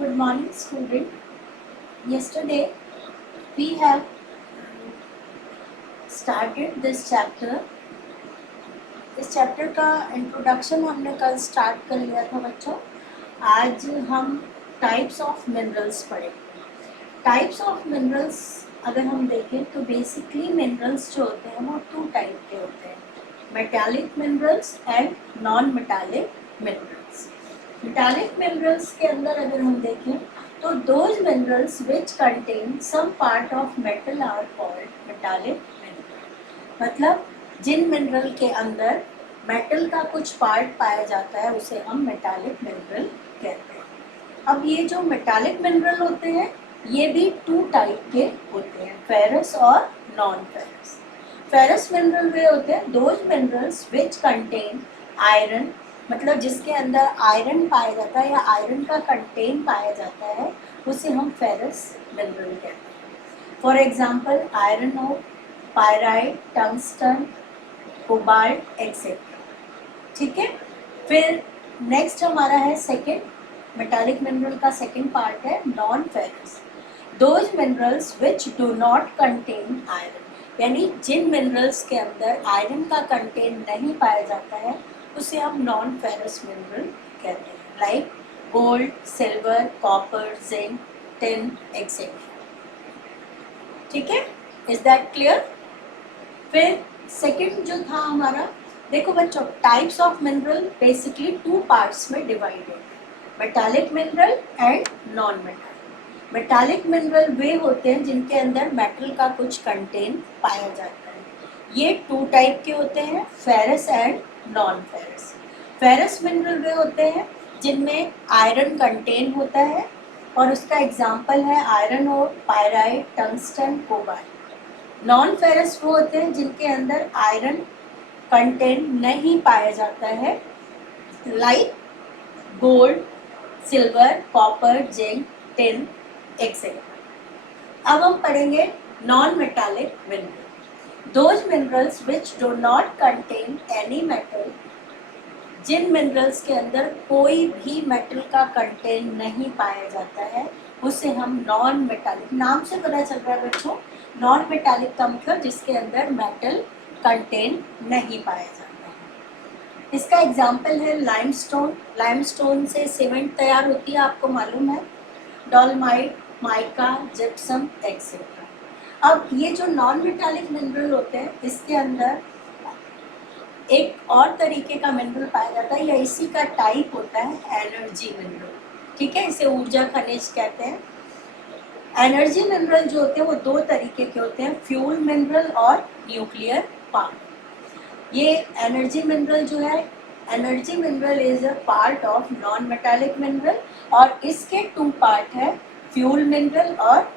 Good morning, student. Yesterday we have started this chapter. इस chapter का introduction हमने कल स्टार्ट कर लिया था बच्चों. आज हम टाइप्स ऑफ मिनरल्स पढ़ेंगे. टाइप्स ऑफ मिनरल्स अगर हम देखें तो बेसिकली मिनरल्स जो होते हैं वो टू टाइप के होते हैं, metallic minerals and non metallic minerals. Metallic minerals के अंदर अगर हम देखें तो those minerals which contain some part of metal are called metallic mineral. मतलब जिन मिनरल के अंदर मेटल का कुछ पार्ट पाया जाता है उसे हम मेटालिक मिनरल कहते हैं. अब ये जो मेटालिक मिनरल होते हैं ये भी टू टाइप के होते हैं, फेरस और नॉन फेरस. फेरस मिनरल वे होते हैं those minerals which contain iron, मतलब जिसके अंदर आयरन पाया जाता है या आयरन का कंटेन पाया जाता है उसे हम फेरस मिनरल कहते हैं. For example iron ore, pyrite, tungsten, cobalt etcetera. ठीक है. फिर नेक्स्ट हमारा है सेकेंड मेटालिक मिनरल का सेकेंड पार्ट है non ferrous. Those minerals which do not contain iron, यानी जिन मिनरल्स के अंदर आयरन का कंटेन नहीं पाया जाता है उसे हम नॉन फेरस मिनरल कहते हैं, like gold, silver, copper, zinc, tin etcetera. ठीक है. Is that clear? फिर सेकेंड जो था हमारा, देखो बच्चों types of mineral basically two parts में डिवाइडेड है, metallic mineral and non metallic. Metallic mineral वे होते हैं जिनके अंदर मेटल का कुछ कंटेन पाया जाता है. ये टू टाइप के होते हैं, ferrous and non ferrous. Ferrous mineral वे होते हैं जिनमें आयरन कंटेन होता है और उसका एग्जाम्पल है iron ore, pyrite, tungsten, cobalt. Non ferrous वो होते हैं जिनके अंदर आयरन कंटेंट नहीं पाया जाता है, like gold, silver, copper, zinc, tin etcetera. अब हम पढ़ेंगे non metallic mineral. Those minerals which do not contain any metal, जिन मिनरल्स के अंदर कोई भी मेटल का कंटेंट नहीं पाया जाता है उसे हम नॉन मेटालिक, नाम से पता चल रहा है बच्चों, नॉन मेटालिक का मतलब जिसके अंदर मेटल कंटेंट नहीं पाया जाता है. इसका एग्जाम्पल है लाइमस्टोन. लाइमस्टोन से सीमेंट तैयार होती है, आपको मालूम है, डॉलमाइट, माइका, जिप्सम एक्सेट्रा. अब ये जो नॉन मेटालिक मिनरल होते हैं इसके अंदर एक और तरीके का मिनरल पाया जाता है या इसी का टाइप होता है एनर्जी मिनरल. ठीक है. इसे ऊर्जा खनिज कहते हैं. एनर्जी मिनरल जो होते हैं वो दो तरीके के होते हैं, फ्यूल मिनरल और न्यूक्लियर पावर. ये एनर्जी मिनरल जो है, energy mineral is a part of non metallic mineral और इसके टू पार्ट है, फ्यूल मिनरल और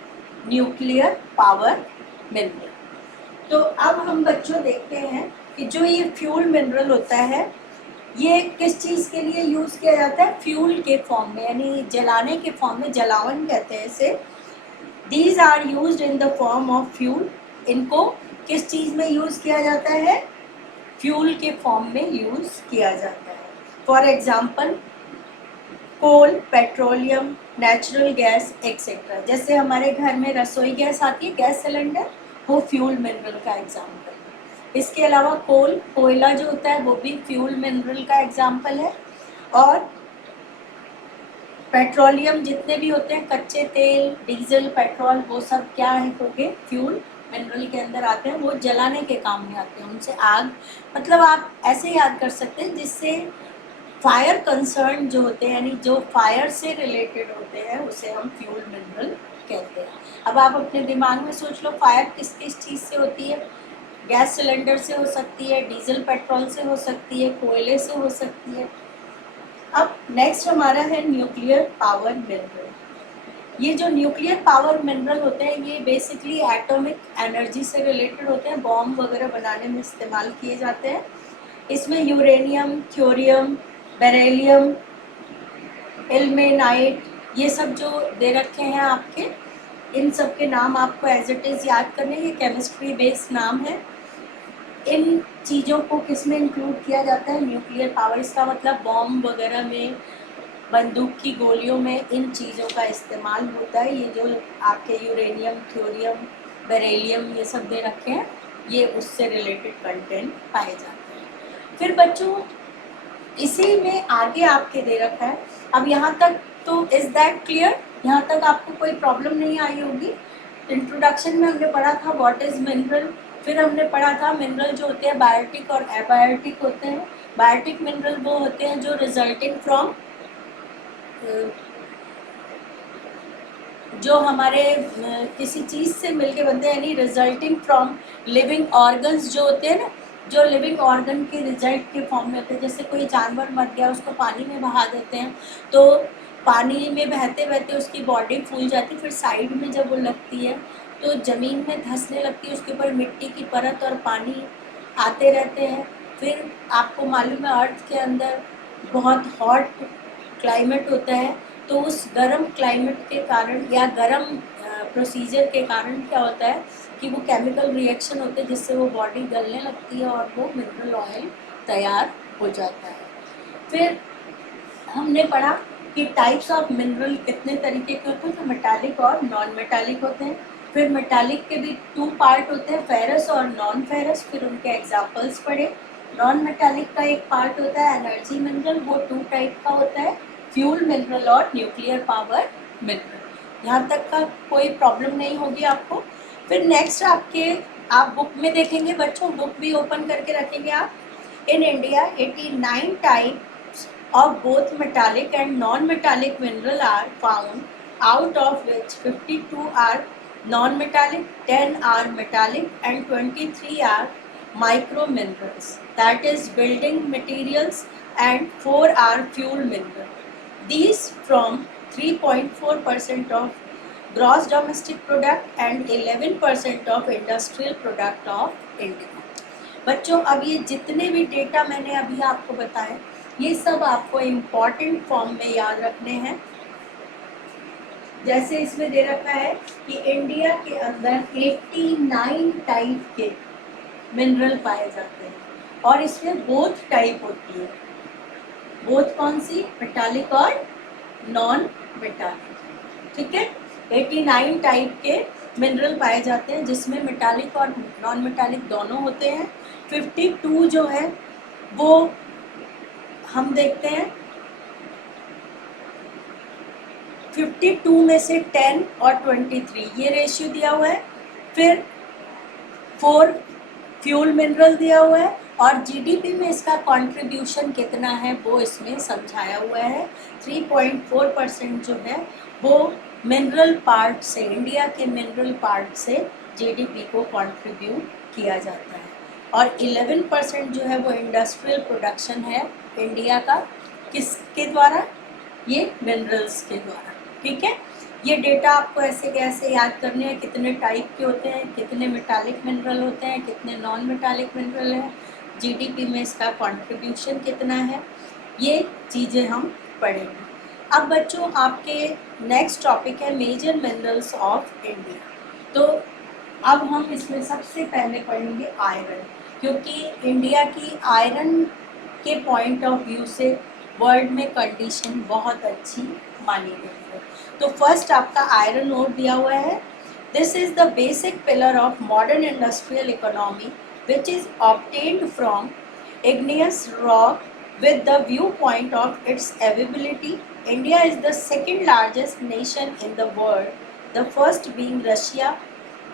न्यूक्लियर पावर मिनरल. तो अब हम बच्चों देखते हैं कि जो ये फ्यूल मिनरल होता है ये किस चीज़ के लिए यूज़ किया जाता है, फ्यूल के फॉर्म में, यानी जलाने के फॉर्म में, जलावन कहते हैं इसे. These are used in the form of fuel. इनको किस चीज़ में यूज़ किया जाता है, फ्यूल के फॉर्म में यूज़ किया जाता है. For example coal, petroleum, natural gas etcetera. जैसे हमारे घर में रसोई गैस आती है, गैस सिलेंडर, वो फ्यूल मिनरल का एग्जाम्पल है. इसके अलावा कोल, कोयला जो होता है वो भी फ्यूल मिनरल का एग्जाम्पल है. और पेट्रोलियम जितने भी होते हैं, कच्चे तेल, डीजल, पेट्रोल, वो सब क्या है होंगे, फ्यूल मिनरल के अंदर आते हैं. वो जलाने के काम में आते हैं, उनसे आग, मतलब आप ऐसे याद कर सकते हैं जिससे फायर कंसर्न जो होते हैं, यानी जो फायर से रिलेटेड होते हैं उसे हम फ्यूल मिनरल कहते हैं. अब आप अपने दिमाग में सोच लो फायर किस किस चीज़ से होती है. गैस सिलेंडर से हो सकती है, डीजल पेट्रोल से हो सकती है, कोयले से हो सकती है. अब नेक्स्ट हमारा है न्यूक्लियर पावर मिनरल. ये जो न्यूक्लियर पावर मिनरल होते हैं ये बेसिकली एटॉमिक एनर्जी से रिलेटेड होते हैं, बॉम्ब वगैरह बनाने में इस्तेमाल किए जाते हैं. इसमें यूरेनियम, थ्योरियम, बेरिलियम, इल्मेनाइट, ये सब जो दे रखे हैं आपके, इन सब के नाम आपको एज इट इज़ याद करने, ये केमिस्ट्री बेस्ड नाम है. इन चीज़ों को किस में इंक्लूड किया जाता है, न्यूक्लियर पावर. इसका मतलब बॉम्ब वगैरह में बंदूक की गोलियों में इन चीज़ों का इस्तेमाल होता है। ये जो आपके यूरेनियम, थ्योरियम, बेरिलियम ये सब दे रखे हैं, ये उससे रिलेटेड कंटेंट पाए जाते हैं। फिर बच्चों इसी में आगे आपके दे रखा है, अब यहाँ तक तो इज दैट क्लियर? यहाँ तक आपको कोई प्रॉब्लम नहीं आई होगी। इंट्रोडक्शन में हमने पढ़ा था व्हाट इज मिनरल, फिर हमने पढ़ा था मिनरल जो होते हैं बायोटिक और एबायोटिक होते हैं। बायोटिक मिनरल वो होते हैं जो रिजल्टिंग फ्रॉम, जो हमारे किसी चीज़ से मिलके बनते हैं, यानी रिजल्टिंग फ्रॉम लिविंग ऑर्गन्स जो होते हैं ना, जो लिविंग ऑर्गन के रिजल्ट के फॉर्म में होते हैं। जैसे कोई जानवर मर गया, उसको पानी में बहा देते हैं, तो पानी में बहते बहते उसकी बॉडी फूल जाती है, फिर साइड में जब वो लगती है तो ज़मीन में धंसने लगती है, उसके ऊपर मिट्टी की परत और पानी आते रहते हैं। फिर आपको मालूम है अर्थ के अंदर बहुत हॉट क्लाइमेट होता है, तो उस गर्म क्लाइमेट के कारण या गर्म प्रोसीजर के कारण क्या होता है कि वो केमिकल रिएक्शन होते हैं जिससे वो बॉडी गलने लगती है और वो मिनरल ऑयल तैयार हो जाता है। फिर हमने पढ़ा कि टाइप्स ऑफ मिनरल कितने तरीके के होते हैं, तो मेटालिक और नॉन मेटालिक होते हैं। फिर मेटालिक के भी 2 पार्ट होते हैं, फेरस और नॉन फेरस, फिर उनके एग्जाम्पल्स पढ़े। नॉन मेटालिक का एक पार्ट होता है एनर्जी मिनरल, वो 2 टाइप का होता है, फ्यूल मिनरल और न्यूक्लियर पावर मिनरल। यहाँ तक का कोई प्रॉब्लम नहीं होगी आपको। फिर नेक्स्ट आप बुक में देखेंगे बच्चों, बुक भी ओपन करके रखेंगे आप। In India 89 types of both metallic and non-metallic mineral are found, out of which 52 are non-metallic, 10 are metallic and 23 are micro minerals, that is building materials, and 4 are fuel minerals. These from 3.4% of gross domestic product and 11% of industrial product of India. बच्चों अब ये जितने भी data मैंने अभी आपको बताए, ये सब आपको इम्पॉर्टेंट फॉर्म में याद रखने हैं। जैसे इसमें दे रखा है कि इंडिया के अंदर 89 टाइप के मिनरल पाए जाते हैं और इसमें बोथ टाइप होती है। बोथ कौन सी? मेटालिक और नॉन मेटालिक, ठीक है। 89 टाइप के मिनरल पाए जाते हैं जिसमें मेटालिक और नॉन मेटालिक दोनों होते हैं। 52 जो है वो हम देखते हैं, 52 में से 10 और 23 ये रेशियो दिया हुआ है। फिर 4 फ्यूल मिनरल दिया हुआ है और जीडीपी में इसका कंट्रीब्यूशन कितना है वो इसमें समझाया हुआ है। 3.4% जो है वो मिनरल पार्ट से, इंडिया के मिनरल पार्ट से जीडीपी को कंट्रीब्यूट किया जाता है और 11% जो है वो इंडस्ट्रियल प्रोडक्शन है इंडिया का, किसके द्वारा? ये मिनरल्स के द्वारा, ठीक है। ये डेटा आपको ऐसे कैसे याद करने हैं, कितने टाइप के होते हैं, कितने मेटालिक मिनरल होते हैं, कितने नॉन मेटालिक मिनरल हैं, जीडीपी में इसका कंट्रीब्यूशन कितना है, ये चीज़ें हम पढ़ेंगे। अब बच्चों आपके नेक्स्ट टॉपिक है मेजर मिनरल्स ऑफ इंडिया। तो अब हम इसमें सबसे पहले पढ़ेंगे आयरन, क्योंकि इंडिया की आयरन के पॉइंट ऑफ व्यू से वर्ल्ड में कंडीशन बहुत अच्छी मानी गई है। तो फर्स्ट आपका आयरन ओर दिया हुआ है। This is the basic pillar of modern industrial economy which is obtained from igneous rock with the viewpoint of its availability. India is the second largest nation in the world, the first being Russia.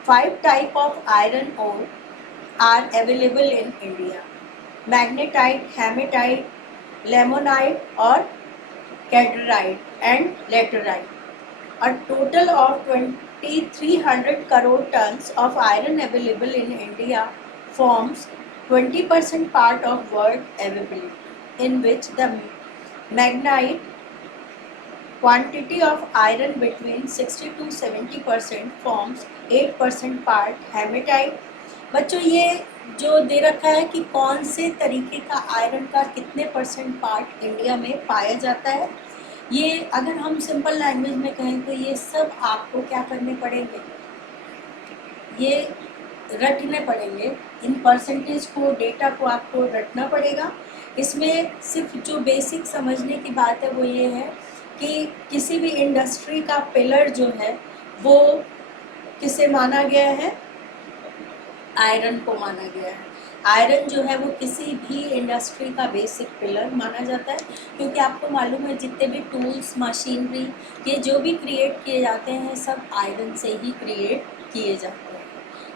5 types of iron ore are available in India: magnetite, hematite, limonite or cadarite and laterite. A total of 2300 crore tons of iron available in India forms 20% part of world availability, in which the magnetite quantity of iron between 60 to 70% forms 8% part hematite. बच्चों ये जो दे रखा है कि कौन से तरीके का आयरन का कितने परसेंट पार्ट इंडिया में पाया जाता है, ये अगर हम सिंपल लैंग्वेज में कहें तो ये सब आपको क्या करने पड़ेंगे, ये रटने पड़ेंगे। इन परसेंटेज को, डेटा को आपको रटना पड़ेगा। इसमें सिर्फ जो बेसिक समझने की बात है वो ये है कि किसी भी इंडस्ट्री का पिलर जो है वो किसे माना गया है, आयरन को माना गया है। आयरन जो है वो किसी भी इंडस्ट्री का बेसिक पिलर माना जाता है, क्योंकि आपको मालूम है जितने भी टूल्स, मशीनरी, ये जो भी क्रिएट किए जाते हैं सब आयरन से ही क्रिएट किए जाते हैं।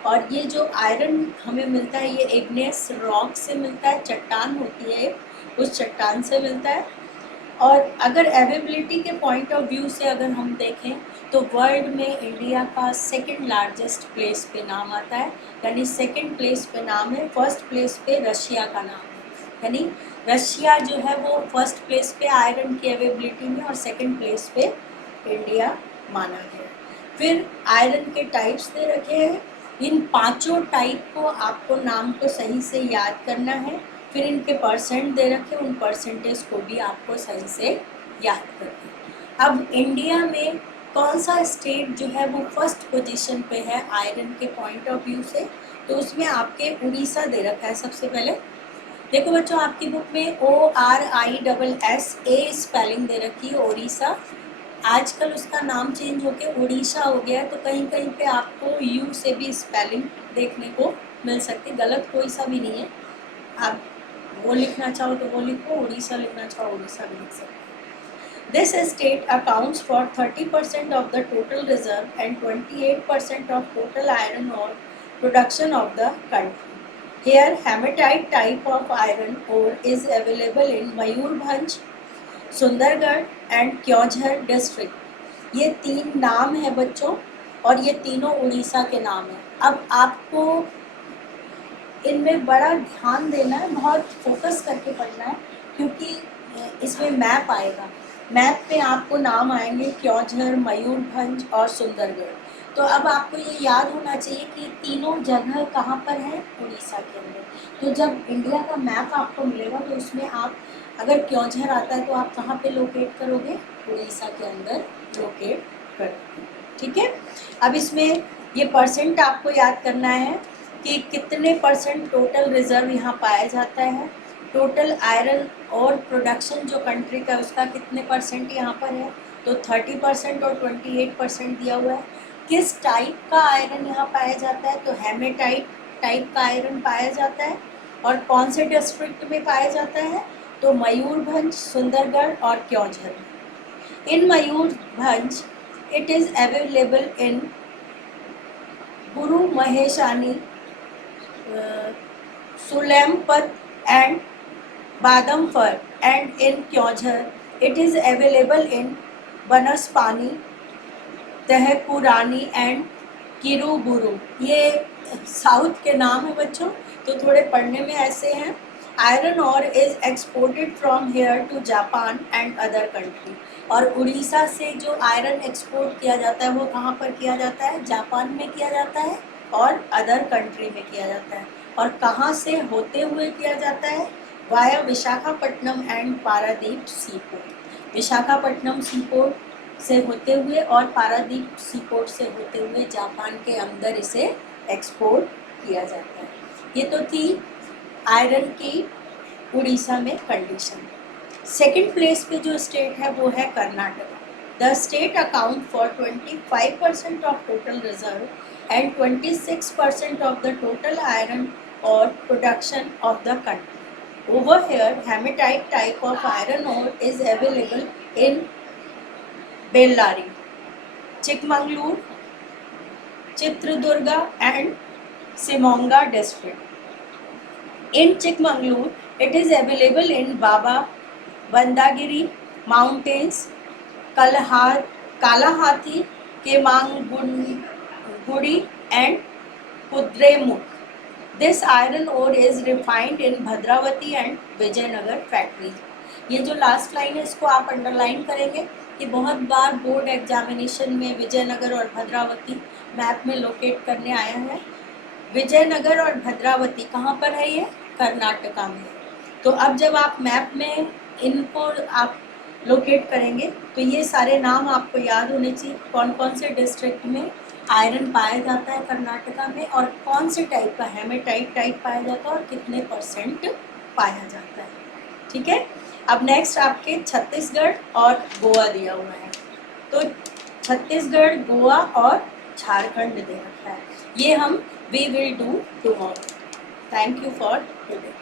और ये जो आयरन हमें मिलता है ये इग्नेस रॉक से मिलता है, चट्टान होती है उस चट्टान से मिलता है। और अगर अवेलेबिलिटी के पॉइंट ऑफ व्यू से अगर हम देखें तो वर्ल्ड में इंडिया का सेकंड लार्जेस्ट प्लेस पे नाम आता है, यानी सेकंड प्लेस पे नाम है, फर्स्ट प्लेस पे रशिया का नाम है। यानी रशिया जो है वो फर्स्ट प्लेस पे आयरन की अवेलेबिलिटी में और सेकंड प्लेस पे इंडिया माना गया। फिर आयरन के टाइप्स दे रखे हैं, इन पांचों टाइप को आपको नाम को सही से याद करना है। फिर इनके परसेंट दे रखे, उन परसेंटेज को भी आपको सही से याद करना है। अब इंडिया में कौन सा स्टेट जो है वो फर्स्ट पोजीशन पे है आयरन के पॉइंट ऑफ व्यू से, तो उसमें आपके उड़ीसा दे रखा है। सबसे पहले देखो बच्चों, आपकी बुक में ORISSA स्पेलिंग दे रखी है उड़ीसा। आजकल उसका नाम चेंज होके उड़ीसा हो गया है, तो कहीं कहीं पे आपको यू से भी स्पेलिंग देखने को मिल सकती है। गलत कोई सा भी नहीं है, आप वो लिखना चाहो तो वो लिखो, उड़ीसा लिखना चाहो उड़ीसा भी लिख सकते हो। This state accounts for 30% of the total reserve and 28% of total iron ore production of the country. Here hematite type of iron ore is available in Mayurbhanj, Sundargarh and Keonjhar district. ये तीन नाम है बच्चों और ये तीनों उड़ीसा के नाम हैं। अब आपको इनमें बड़ा ध्यान देना है, बहुत फोकस करके पढ़ना है, क्योंकि इसमें मैप आएगा। मैप पे आपको नाम आएंगे क्योंझर, मयूरभंज और सुंदरगढ़। तो अब आपको ये याद होना चाहिए कि तीनों जगह कहाँ पर है, उड़ीसा के अंदर। तो जब इंडिया का मैप आपको मिलेगा तो उसमें आप अगर क्योंझर आता है तो आप कहाँ पे लोकेट करोगे, उड़ीसा के अंदर लोकेट करोगे। ठीक है। अब इसमें ये परसेंट आपको याद करना है कि कितने परसेंट टोटल रिजर्व यहाँ पाया जाता है, टोटल आयरन और प्रोडक्शन जो कंट्री का उसका कितने परसेंट यहाँ पर है, तो 30% और 28% दिया हुआ है। किस टाइप का आयरन यहाँ पाया जाता है, तो हेमेटाइट टाइप का आयरन पाया जाता है। और कौन से डिस्ट्रिक्ट में पाया जाता है, तो मयूरभंज, सुंदरगढ़ और Keonjhar. In Mayurbhanj it is available in Gorumahisani, Sulaipat and Badamfar, and in Kyonjhar it is available in Banaspani, Thakurani and Kiriburu. ये साउथ के नाम है बच्चों, तो थोड़े पढ़ने में ऐसे हैं। Iron ore is exported from here to Japan and other country. और उड़ीसा से जो आयरन एक्सपोर्ट किया जाता है वो कहाँ पर किया जाता है, जापान में किया जाता है और अदर कंट्री में किया जाता है। और कहाँ से होते हुए किया जाता है, via Visakhapatnam and Paradip sea port. Visakhapatnam sea port से होते हुए और पारादीप सी पोर्ट से होते हुए जापान के अंदर इसे एक्सपोर्ट किया जाता है। ये तो थी आयरन की उड़ीसा में कंडीशन। सेकंड प्लेस पे जो स्टेट है वो है Karnataka. The state account for 25% of total reserve and 26% of the total iron ore production of the country. Over here, hematite type of iron ore is available in Bellary, Chikmagalur, Chitradurga and Simonga district. In Chikmagalur, it is available in Baba Bandagiri mountains, Kalahathi, Kemangudi and Kudremukh. This iron ore is refined in Bhadravati and Vijayanagar factories. ये जो last line है इसको आप underline करेंगे, ये बहुत बार board examination में विजयनगर और भद्रावती मैप में लोकेट करने आया है। विजयनगर और भद्रावती कहाँ पर है, ये कर्नाटका में। तो अब जब आप मैप में इनको आप लोकेट करेंगे तो ये सारे नाम आपको याद होने चाहिए, कौन कौन से डिस्ट्रिक्ट में आयरन पाया जाता है कर्नाटका में और कौन से टाइप का हेमेटाइट टाइप पाया जाता है और कितने परसेंट पाया जाता है। ठीक है। अब नेक्स्ट आपके छत्तीसगढ़ और गोवा दिया हुआ है, तो छत्तीसगढ़, गोवा और झारखंड दे रखा है। ये हम we will do tomorrow. Thank you for today.